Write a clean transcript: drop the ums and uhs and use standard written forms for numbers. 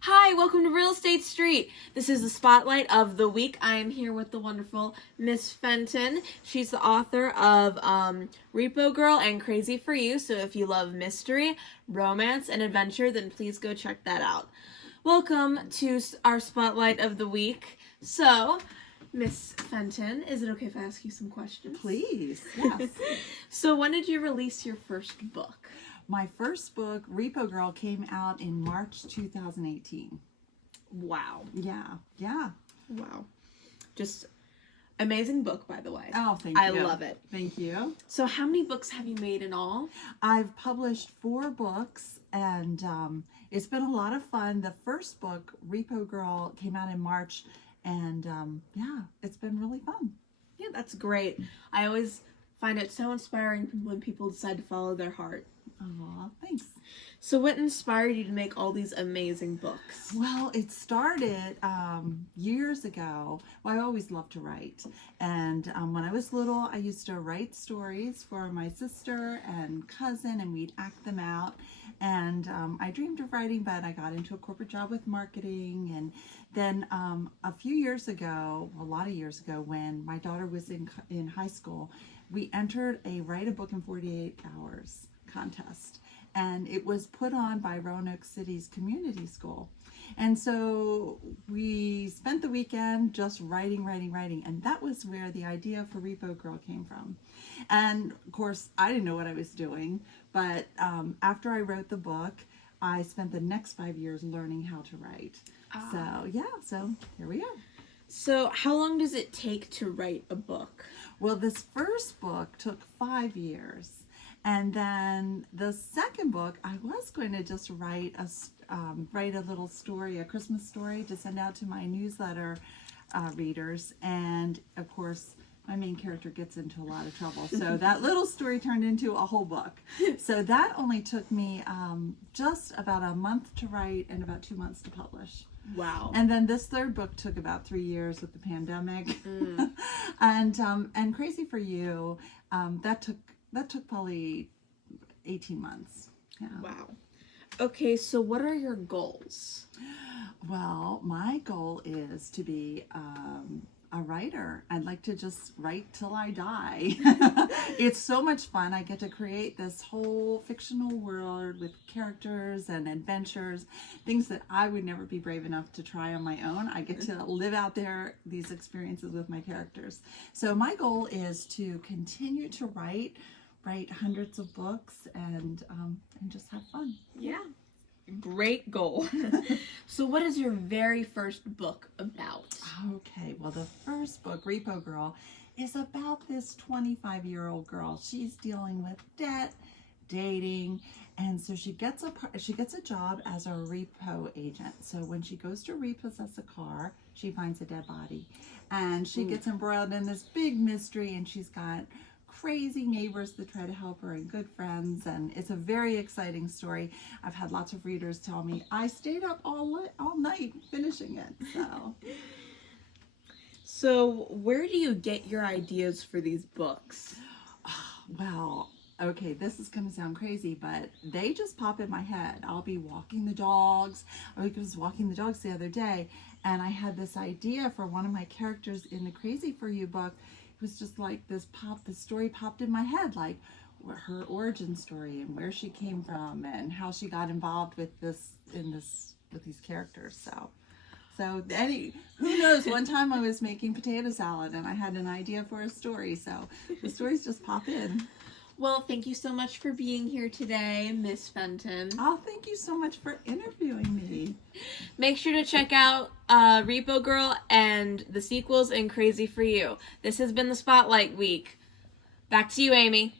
Hi, welcome to Real Estate Street. This is the spotlight of the week. I am here with the wonderful Miss Fenton. She's the author of Repo Girl and Crazy for You. So if you love mystery, romance, and adventure, then please go check that out. Welcome to our spotlight of the week. So, Miss Fenton, is it okay if I ask you some questions? Please, yes. So when did you release your first book? My first book, Repo Girl, came out in March 2018. Wow. Yeah. Wow. Just amazing book, by the way. Oh, thank you. I love it. Thank you. So how many books have you made in all? I've published 4 books, and it's been a lot of fun. The first book, Repo Girl, came out in March, and it's been really fun. Yeah, that's great. I always find it so inspiring when people decide to follow their heart. Aw, thanks. So what inspired you to make all these amazing books? Well, it started years ago. Well, I always loved to write. And when I was little, I used to write stories for my sister and cousin, and we'd act them out. And I dreamed of writing, but I got into a corporate job with marketing. And then a few years ago, a lot of years ago, when my daughter was in high school, we entered a Write a Book in 48 Hours contest, and it was put on by Roanoke City's community school. And so we spent the weekend just writing, and that was where the idea for Repo Girl came from. And of course, I didn't know what I was doing, but after I wrote the book, I spent the next 5 years learning how to write. So here we are. So how long does it take to write a book? Well, this first book took 5 years. And then the second book, I was going to just write a little story, a Christmas story, to send out to my newsletter readers. And of course, my main character gets into a lot of trouble. So that little story turned into a whole book. So that only took me just about a month to write and about 2 months to publish. Wow. And then this third book took about 3 years with the pandemic. And Crazy for You, that took probably 18 months. Yeah. Wow. Okay, so what are your goals? Well, my goal is to be a writer. I'd like to just write till I die. It's so much fun. I get to create this whole fictional world with characters and adventures, things that I would never be brave enough to try on my own. I get to live out there these experiences with my characters. So my goal is to continue to write hundreds of books and just have fun. Yeah. Great goal. So what is your very first book about? Okay, well, the first book, Repo Girl, is about this 25-year-old girl. She's dealing with debt, dating, and so she gets a job as a repo agent. So when she goes to repossess a car, she finds a dead body, and she gets embroiled in this big mystery, and she's got crazy neighbors that try to help her and good friends, and it's a very exciting story. I've had lots of readers tell me I stayed up all night finishing it. So where do you get your ideas for these books? Well, okay, this is going to sound crazy, but they just pop in my head. I'll be walking the dogs. I was walking the dogs the other day, and I had this idea for one of my characters in the Crazy for You book. It was just like the story popped in my head, like her origin story and where she came from and how she got involved with these characters. So who knows? One time I was making potato salad and I had an idea for a story. So the stories just pop in. Well, thank you so much for being here today, Miss Fenton. Oh, thank you so much for interviewing me. Make sure to check out Repo Girl and the sequels and Crazy for You. This has been the Spotlight Week. Back to you, Amy.